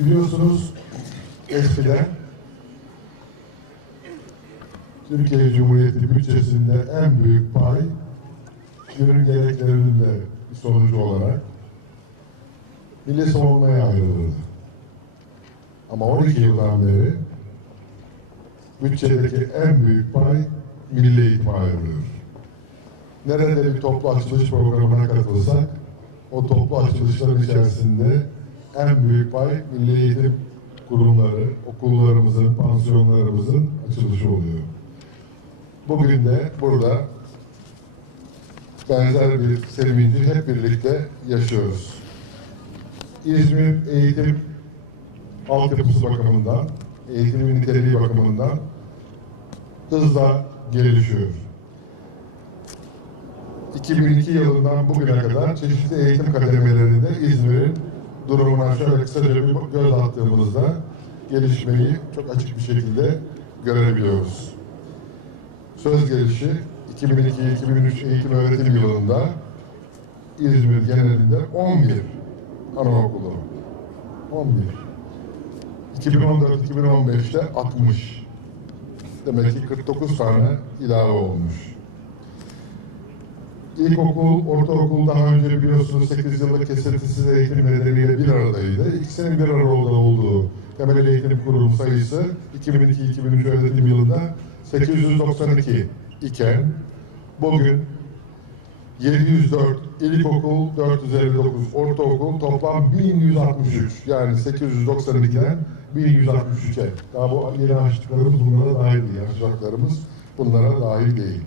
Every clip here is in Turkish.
Biliyorsunuz eskiden Türkiye Cumhuriyeti bütçesinde en büyük pay günün gereklerinin de sonucu olarak milli savunmaya ayrılırdı. Ama 12 yıldan beri bütçedeki en büyük pay milli eğitime ayrılıyor. Nerede bir toplu açılış programına katılsak o toplu açılışların içerisinde en büyük pay milli eğitim kurumları, okullarımızın, pansiyonlarımızın açılışı oluyor. Bugün de burada benzer bir sevinci hep birlikte yaşıyoruz. İzmir eğitim altyapısı bakımından, eğitimin niteliği bakımından hızla gelişiyor. 2002 yılından bugüne kadar çeşitli eğitim kademelerinde İzmir'in durumuna şöyle kısaca bir göz attığımızda gelişmeyi çok açık bir şekilde görebiliyoruz. Söz gelişi 2002-2003 eğitim öğretim yılında İzmir genelinde 11 anaokulu. 11. 2014-2015'te 60. Demek ki 49 tane ilave olmuş. İlkokul, ortaokul daha önce biliyorsunuz 8 yıllık kesintisiz eğitim aradaydı. İkisinin bir arada olduğu temel eğitim kurumu sayısı 2002-2003 öğretim yılında 892 iken bugün 704 ilkokul, 459 ortaokul, toplam 1163. Yani 892'den 1163'e. Daha bu yeni açtıklarımız bunlara dahil değil. Açacaklarımız bunlara dahil değil.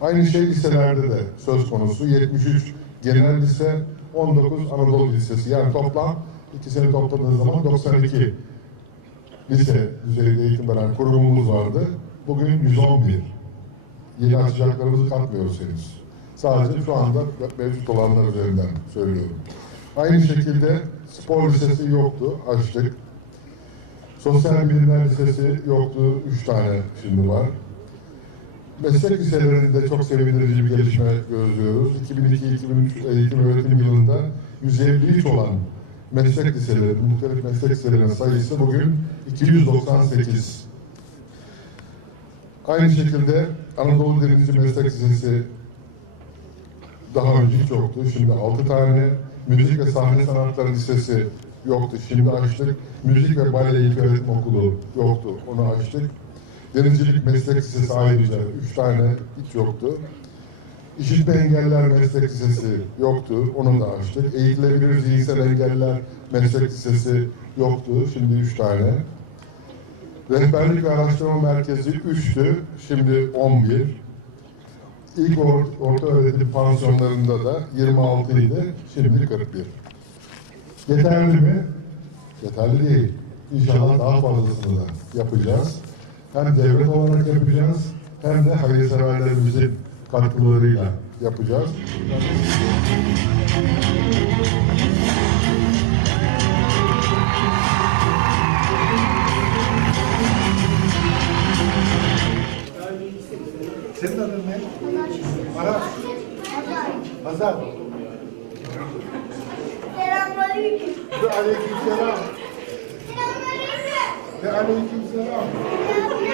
Aynı şey liselerde de söz konusu. 73 genel lise, 19 Anadolu Lisesi. Yani toplam ikisini topladığınız zaman 92 lise düzeyinde eğitim veren kurumumuz vardı. Bugün 111. Yeni açacaklarımızı katmıyoruz henüz. Sadece şu anda mevcut olanlar üzerinden söylüyorum. Aynı şekilde spor lisesi yoktu, açtık. Sosyal bilimler lisesi yoktu, üç tane şimdi var. Meslek liselerinde çok sevindirici bir gelişme gözlüyoruz. 2002-2003 eğitim öğretim yılında 153 olan meslek liseleri, muhtelif meslek liselerinin sayısı bugün 298. Aynı şekilde Anadolu Denizci Meslek Lisesi daha önce hiç yoktu. Şimdi 6 tane Müzik ve Sahne Sanatları Lisesi yoktu. Şimdi açtık. Müzik ve Bale İlk Öğretim Okulu yoktu. Onu açtık. Denizcilik Meslek Lisesi ayrıca 3 tane hiç yoktu. İşitme Engeller Meslek Lisesi yoktu. Onu da açtık. Eğitilebilir Zihinsel Engeller Meslek Lisesi yoktu. Şimdi 3 tane. Rehberlik ve Araştırma Merkezi 3'tü. Şimdi 11. İlk or orta öğretim pansiyonlarında da 26 idi. Şimdi 41. Yeterli mi? Yeterli değil. İnşallah daha fazlasını da yapacağız. Hem devlet olarak yapacağız hem de hayırseverlerimizin katkılarıyla yapacağız. Senin adın ne? Aras. Hazar. Selamünaleyküm. Ve aleyküm selam. Selamünaleyküm. Ve aleyküm selam.